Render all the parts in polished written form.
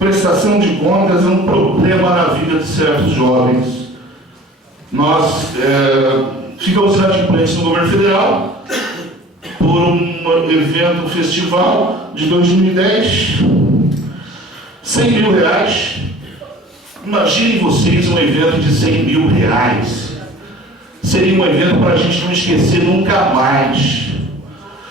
Prestação de contas é um problema na vida de certos jovens. Nós ficamos inadimplentes no governo federal por um evento, um festival de 2010, R$100 mil. Imaginem vocês um evento de R$100 mil. Seria um evento para a gente não esquecer nunca mais.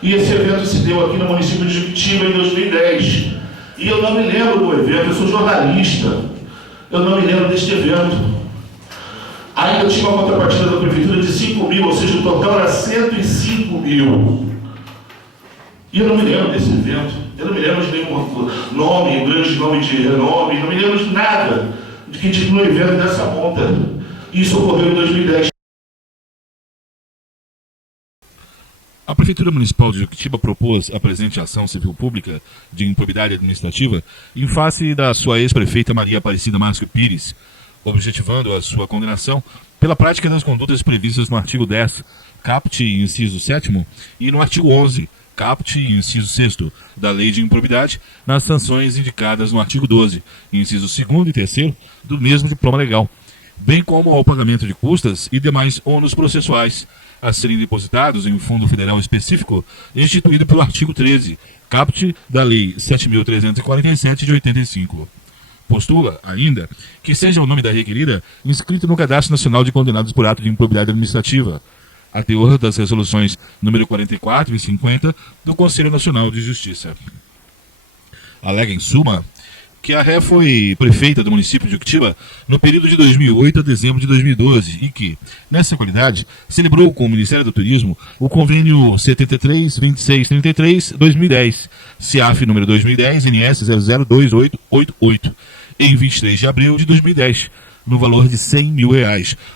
E esse evento se deu aqui no município de Juquitiba em 2010. E eu não me lembro do evento, eu sou jornalista. Eu não me lembro deste evento. Ainda tinha uma contrapartida da prefeitura de 5 mil, ou seja, o total era 105 mil. E eu não me lembro desse evento. Eu não me lembro de nenhum nome, um grande nome de renome, não me lembro de nada de que tinha um evento dessa monta. Isso ocorreu em 2010. A Prefeitura Municipal de Juquitiba propôs a presente ação civil pública de improbidade administrativa em face da sua ex-prefeita Maria Aparecida Márcio Pires, objetivando a sua condenação pela prática das condutas previstas no artigo 10, caput, inciso 7º, e no artigo 11, caput, inciso 6º, da Lei de Improbidade, nas sanções indicadas no artigo 12, inciso 2º e 3º do mesmo diploma legal, bem como ao pagamento de custas e demais ônus processuais a serem depositados em um fundo federal específico instituído pelo artigo 13, caput da Lei 7.347 de 85. Postula, ainda, que seja o nome da requerida inscrito no Cadastro Nacional de Condenados por Ato de Improbidade Administrativa, a teor das resoluções número 44 e 50 do Conselho Nacional de Justiça. Alega, em suma, que a ré foi prefeita do município de Juquitiba no período de 2008 a dezembro de 2012 e que, nessa qualidade, celebrou com o Ministério do Turismo o convênio 73.2633-2010, CIAF número 2010, NS 002888, em 23 de abril de 2010, no valor de R$100 mil,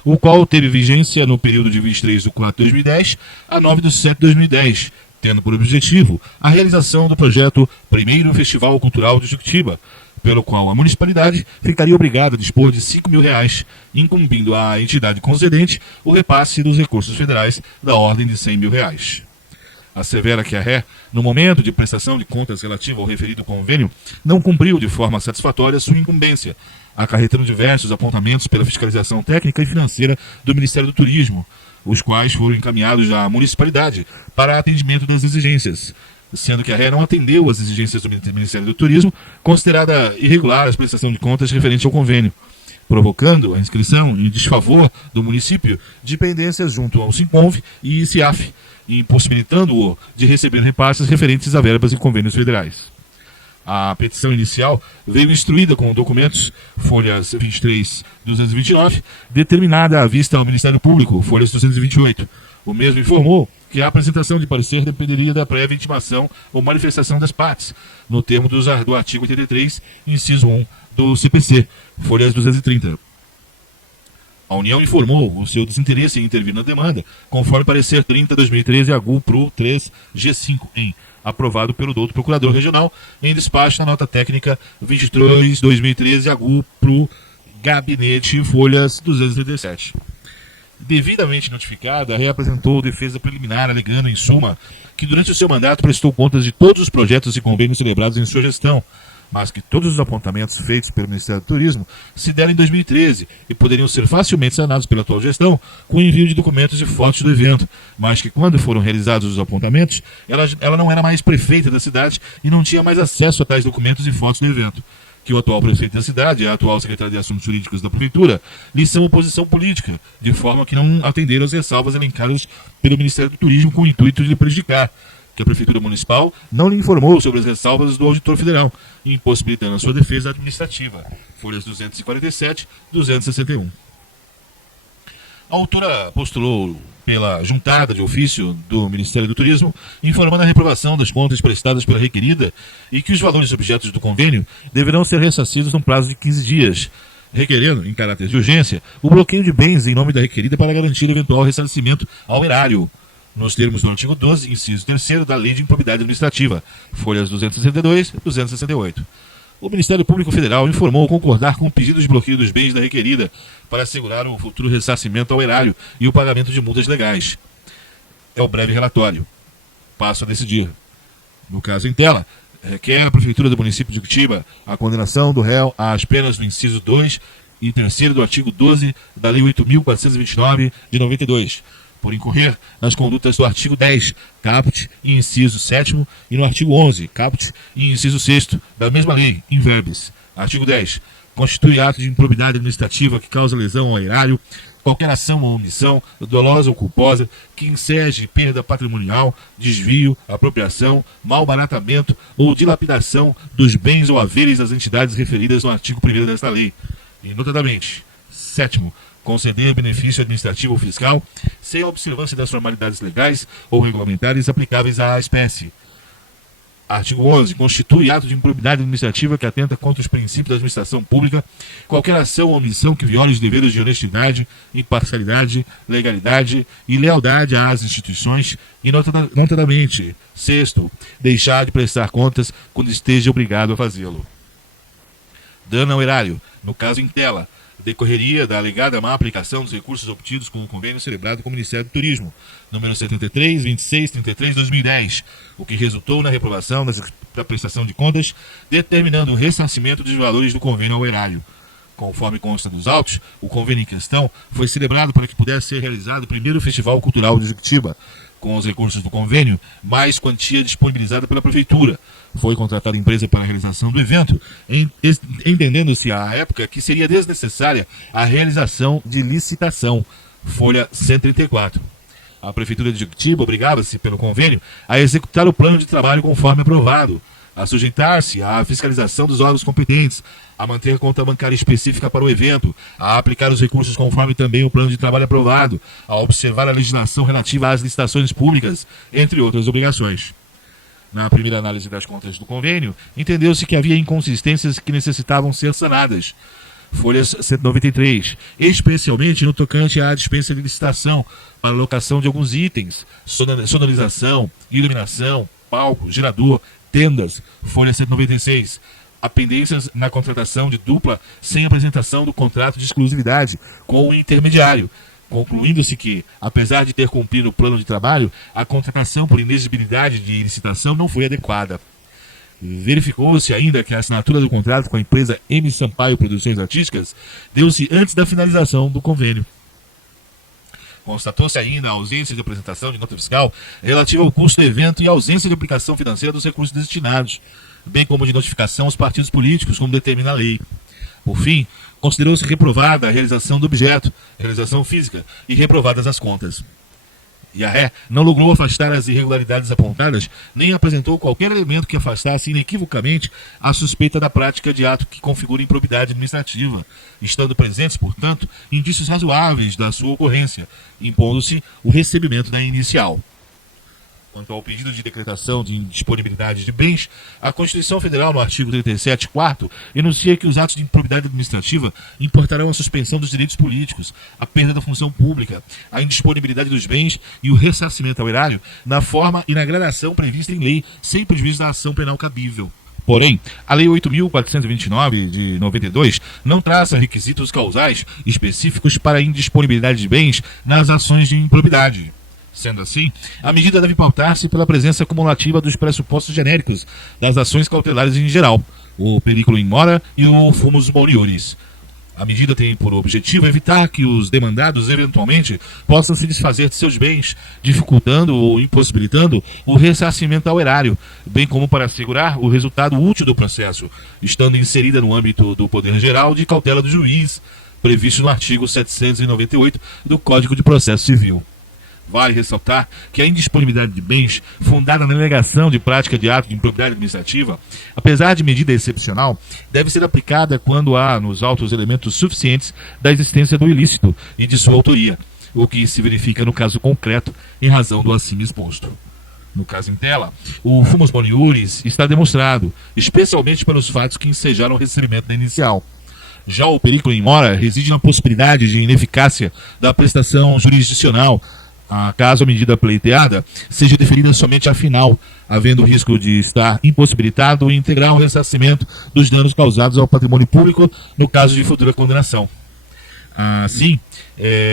o qual teve vigência no período de 23 de 4 de 2010 a 9 de 7 de 2010, tendo por objetivo a realização do projeto Primeiro Festival Cultural de Juquitiba, pelo qual a municipalidade ficaria obrigada a dispor de R$5 mil, incumbindo à entidade concedente o repasse dos recursos federais da ordem de R$100 mil. Assevera que a ré, no momento de prestação de contas relativa ao referido convênio, não cumpriu de forma satisfatória sua incumbência, acarretando diversos apontamentos pela fiscalização técnica e financeira do Ministério do Turismo, os quais foram encaminhados à municipalidade para atendimento das exigências, sendo que a ré não atendeu às exigências do Ministério do Turismo, considerada irregular a prestação de contas referente ao convênio, provocando a inscrição em desfavor do município de pendências junto ao SINCONV e CIAF, impossibilitando-o de receber repasses referentes a verbas e convênios federais. A petição inicial veio instruída com documentos, folhas 23.229, determinada à vista ao Ministério Público, folhas 228. O mesmo informou que a apresentação de parecer dependeria da prévia intimação ou manifestação das partes, no termo do artigo 83, inciso 1 do CPC, folhas 230. A União informou o seu desinteresse em intervir na demanda, conforme parecer 30/2013 AGU PRU 3G5, aprovado pelo doutor Procurador Regional, em despacho na nota técnica 23/2013 AGU PRU Gabinete, folhas 237. Devidamente notificada, a ré apresentou defesa preliminar, alegando, em suma, que durante o seu mandato prestou contas de todos os projetos e convênios celebrados em sua gestão, mas que todos os apontamentos feitos pelo Ministério do Turismo se deram em 2013 e poderiam ser facilmente sanados pela atual gestão com o envio de documentos e fotos do evento, mas que quando foram realizados os apontamentos, ela não era mais prefeita da cidade e não tinha mais acesso a tais documentos e fotos do evento, que o atual prefeito da cidade e a atual secretária de Assuntos Jurídicos da Prefeitura lhe são oposição política, de forma que não atenderam às ressalvas elencadas pelo Ministério do Turismo com o intuito de lhe prejudicar, que a Prefeitura Municipal não lhe informou sobre as ressalvas do Auditor Federal, impossibilitando a sua defesa administrativa, folhas 247 e 261. A autora postulou pela juntada de ofício do Ministério do Turismo, informando a reprovação das contas prestadas pela requerida e que os valores objetos do convênio deverão ser ressarcidos num prazo de 15 dias, requerendo, em caráter de urgência, o bloqueio de bens em nome da requerida para garantir eventual ressarcimento ao erário, nos termos do artigo 12, inciso 3º da Lei de Improbidade Administrativa, folhas 262 e 268. O Ministério Público Federal informou concordar com o pedido de bloqueio dos bens da requerida para assegurar o futuro ressarcimento ao erário e o pagamento de multas legais. É o breve relatório. Passo a decidir. No caso em tela, Requer a Prefeitura do município de Juquitiba a condenação do réu às penas do inciso 2 e 3º do artigo 12 da Lei 8.429 de 92, por incorrer nas condutas do artigo 10, caput e inciso 7º, e no artigo 11, caput e inciso 6º da mesma lei, in verbis. Artigo 10. Constitui ato de improbidade administrativa que causa lesão ao erário, qualquer ação ou omissão, dolosa ou culposa, que enseje perda patrimonial, desvio, apropriação, malbaratamento ou dilapidação dos bens ou haveres das entidades referidas no artigo 1º desta lei. E, notadamente, 7º, conceder benefício administrativo ou fiscal sem a observância das formalidades legais ou regulamentares aplicáveis à espécie. Artigo 11. Constitui ato de improbidade administrativa que atenta contra os princípios da administração pública qualquer ação ou omissão que viole os deveres de honestidade, imparcialidade, legalidade e lealdade às instituições e, notadamente, 6º, deixar de prestar contas quando esteja obrigado a fazê-lo. Dano ao erário, no caso em tela, decorreria da alegada má aplicação dos recursos obtidos com o convênio celebrado com o Ministério do Turismo, número 73, 26, 33, 2010, o que resultou na reprovação da prestação de contas, determinando o ressarcimento dos valores do convênio ao erário. Conforme consta dos autos, o convênio em questão foi celebrado para que pudesse ser realizado o primeiro Festival Cultural de Juquitiba, com os recursos do convênio, mais quantia disponibilizada pela Prefeitura. Foi contratada a empresa para a realização do evento, entendendo-se à época que seria desnecessária a realização de licitação. Folha 134. A Prefeitura de Juquitiba obrigava-se, pelo convênio, a executar o plano de trabalho conforme aprovado, a sujeitar-se à fiscalização dos órgãos competentes, a manter conta bancária específica para o evento, a aplicar os recursos conforme também o plano de trabalho aprovado, a observar a legislação relativa às licitações públicas, entre outras obrigações. Na primeira análise das contas do convênio, entendeu-se que havia inconsistências que necessitavam ser sanadas. Folha 193, especialmente no tocante à dispensa de licitação para locação de alguns itens, sonorização, iluminação, palco, gerador, tendas. Folha 196, há pendências na contratação de dupla sem apresentação do contrato de exclusividade com o intermediário, concluindo-se que, apesar de ter cumprido o plano de trabalho, a contratação por inexigibilidade de licitação não foi adequada. Verificou-se ainda que a assinatura do contrato com a empresa M. Sampaio Produções Artísticas deu-se antes da finalização do convênio. Constatou-se ainda a ausência de apresentação de nota fiscal relativa ao custo do evento e a ausência de aplicação financeira dos recursos destinados, bem como de notificação aos partidos políticos, como determina a lei. Por fim, considerou-se reprovada a realização do objeto, realização física, e reprovadas as contas. E a ré não logrou afastar as irregularidades apontadas, nem apresentou qualquer elemento que afastasse inequivocamente a suspeita da prática de ato que configura improbidade administrativa, estando presentes, portanto, indícios razoáveis da sua ocorrência, impondo-se o recebimento da inicial. Quanto ao pedido de decretação de indisponibilidade de bens, a Constituição Federal, no artigo 37, 4º, enuncia que os atos de improbidade administrativa importarão a suspensão dos direitos políticos, a perda da função pública, a indisponibilidade dos bens e o ressarcimento ao erário na forma e na gradação prevista em lei, sem prejuízo da ação penal cabível. Porém, a Lei 8.429 de 92 não traça requisitos causais específicos para a indisponibilidade de bens nas ações de improbidade. Sendo assim, a medida deve pautar-se pela presença cumulativa dos pressupostos genéricos das ações cautelares em geral, o periculum in mora e o fumus moriuris. A medida tem por objetivo evitar que os demandados eventualmente possam se desfazer de seus bens, dificultando ou impossibilitando o ressarcimento ao erário, bem como para assegurar o resultado útil do processo, estando inserida no âmbito do poder geral de cautela do juiz, previsto no artigo 798 do Código de Processo Civil. Vale ressaltar que a indisponibilidade de bens, fundada na negação de prática de ato de improbidade administrativa, apesar de medida excepcional, deve ser aplicada quando há nos autos elementos suficientes da existência do ilícito e de sua autoria, o que se verifica no caso concreto em razão do acima exposto. No caso em tela, o fumus moriuris está demonstrado, especialmente pelos fatos que ensejaram o recebimento da inicial. Já o periculum in mora reside na possibilidade de ineficácia da prestação jurisdicional, caso a medida pleiteada seja deferida somente à final, havendo o risco de estar impossibilitado em integrar o ressarcimento dos danos causados ao patrimônio público no caso de futura condenação. Assim,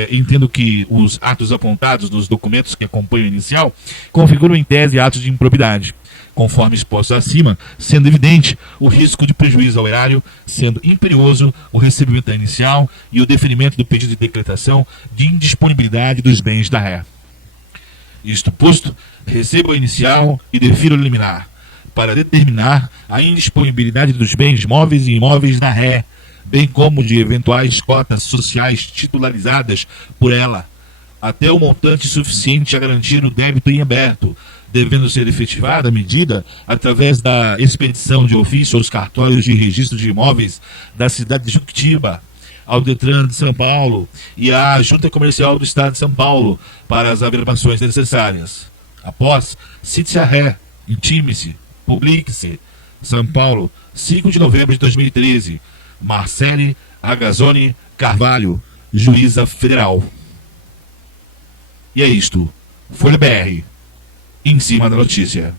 entendo que os atos apontados nos documentos que acompanham o inicial configuram em tese atos de improbidade. conforme exposto acima, sendo evidente o risco de prejuízo ao erário, sendo imperioso o recebimento da inicial e o deferimento do pedido de decretação de indisponibilidade dos bens da ré. Isto posto, recebo a inicial e defiro a liminar, para determinar a indisponibilidade dos bens móveis e imóveis da ré, bem como de eventuais cotas sociais titularizadas por ela, até o montante suficiente a garantir o débito em aberto, devendo ser efetivada a medida através da expedição de ofício aos cartórios de registro de imóveis da cidade de Juquitiba, ao Detran de São Paulo e à Junta Comercial do Estado de São Paulo para as averbações necessárias. Após, cite-se a ré, intime-se, publique-se. São Paulo, 5 de novembro de 2013. Marcele Agazzoni Carvalho, juíza federal. E é isto. Folha BR. Em cima da notícia.